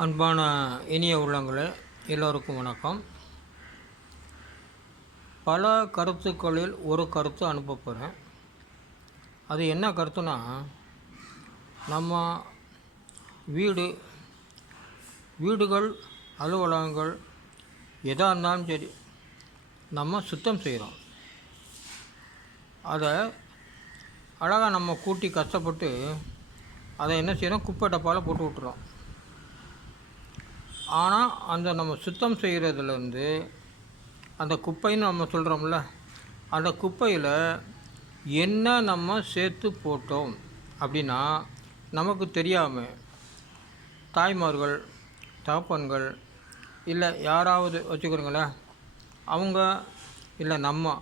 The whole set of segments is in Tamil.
அன்பான இனிய உள்ளங்களே, எல்லோருக்கும் வணக்கம். பல கருத்துக்களில் ஒரு கருத்து அனுப்ப போகிறேன். அது என்ன கருத்துனா, நம்ம வீடுகள், அலுவலகங்கள் எதாக இருந்தாலும் சரி, நம்ம சுத்தம் செய்கிறோம். அதை அழகாக நம்ம கூட்டி கஷ்டப்பட்டு அதை என்ன செய்கிறோம், குப்பை டப்பாவில் போட்டு விட்டுறோம். ஆனால் அந்த நம்ம சுத்தம் செய்கிறதுலேருந்து அந்த குப்பைன்னு நம்ம சொல்கிறோம்ல, அந்த குப்பையில் என்ன நம்ம சேர்த்து போட்டோம் அப்படின்னா நமக்கு தெரியாமல் தாய்மார்கள், தகப்பன்கள், இல்லை யாராவது வச்சுக்கிறோங்களேன், அவங்க இல்லை நம்ம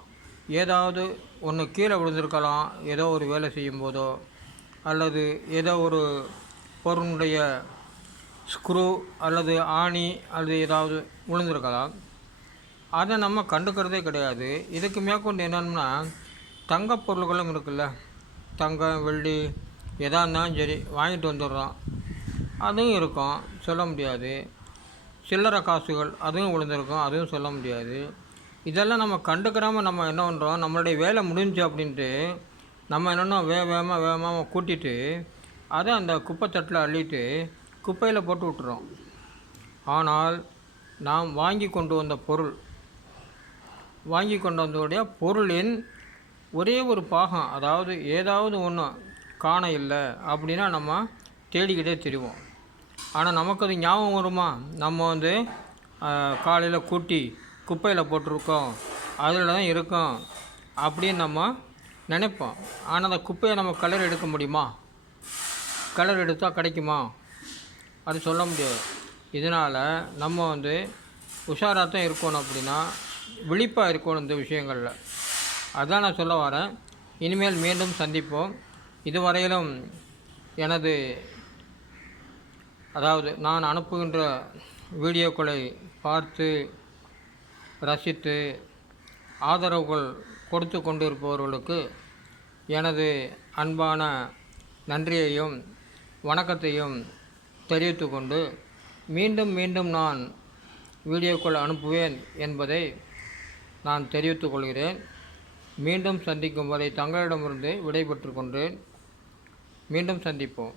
ஏதாவது ஒன்று கீழே விழுந்திருக்கலாம். ஏதோ ஒரு வேலை செய்யும்போதோ அல்லது ஏதோ ஒரு பொருளுடைய ஸ்க்ரூ அல்லது ஆணி அல்லது ஏதாவது விழுந்திருக்கலாம். அதை நம்ம கண்டுக்கிறதே கிடையாது. இதுக்கு மேற்கொண்டு என்னென்னா, தங்க பொருள்களும் இருக்குல்ல, தங்கம், வெள்ளி எதாக இருந்தாலும் சரி வாங்கிட்டு வந்துடுறோம். அதுவும் இருக்கும், சொல்ல முடியாது. சில்லறை காசுகள் அதுவும் விழுந்திருக்கும், அதுவும் சொல்ல முடியாது. இதெல்லாம் நம்ம கண்டுக்கிறாமல் நம்ம என்ன பண்ணுறோம், நம்மளுடைய வேலை முடிஞ்சு அப்படின்ட்டு நம்ம என்னென்னா வேகமாக கூட்டிட்டு அதை அந்த குப்பைத்தட்டில் அள்ளிட்டு குப்பையில் போட்டு விட்டுறோம். ஆனால் நாம் வாங்கி கொண்டு வந்தவுடைய பொருளின் ஒரே ஒரு பாகம், அதாவது ஏதாவது ஒன்று காண இல்லை அப்படின்னா நம்ம தேடிக்கிட்டே தெரிவோம். ஆனால் நமக்கு அது ஞாபகம் வருமா, நம்ம காலையில் கூட்டி குப்பையில் போட்டிருக்கோம், அதில் தான் இருக்கும் அப்படின்னு நம்ம நினைப்போம். ஆனால் அந்த குப்பையை நம்ம கலர் எடுக்க முடியுமா? கலர் எடுத்தால் கிடைக்குமா? அது சொல்ல முடியாது. இதனால் நம்ம உஷாராக தான் இருக்கணும். அப்படின்னா விழிப்பாக இருக்கணும் இந்த விஷயங்களில். அதுதான் நான் சொல்ல வரேன். இனிமேல் மீண்டும் சந்திப்போம். இதுவரையிலும் நான் அனுப்புகின்ற வீடியோக்களை பார்த்து ரசித்து ஆதரவுகள் கொடுத்து கொண்டிருப்பவர்களுக்கு எனது அன்பான நன்றியையும் வணக்கத்தையும் தெரிவித்து கொண்டு மீண்டும் நான் வீடியோக்கள் அனுப்புவேன் என்பதை நான் தெரிவித்துக் கொள்கிறேன். மீண்டும் சந்திக்கும் வரை தங்களிடமிருந்து விடைபெற்று கொண்டேன். மீண்டும் சந்திப்போம்.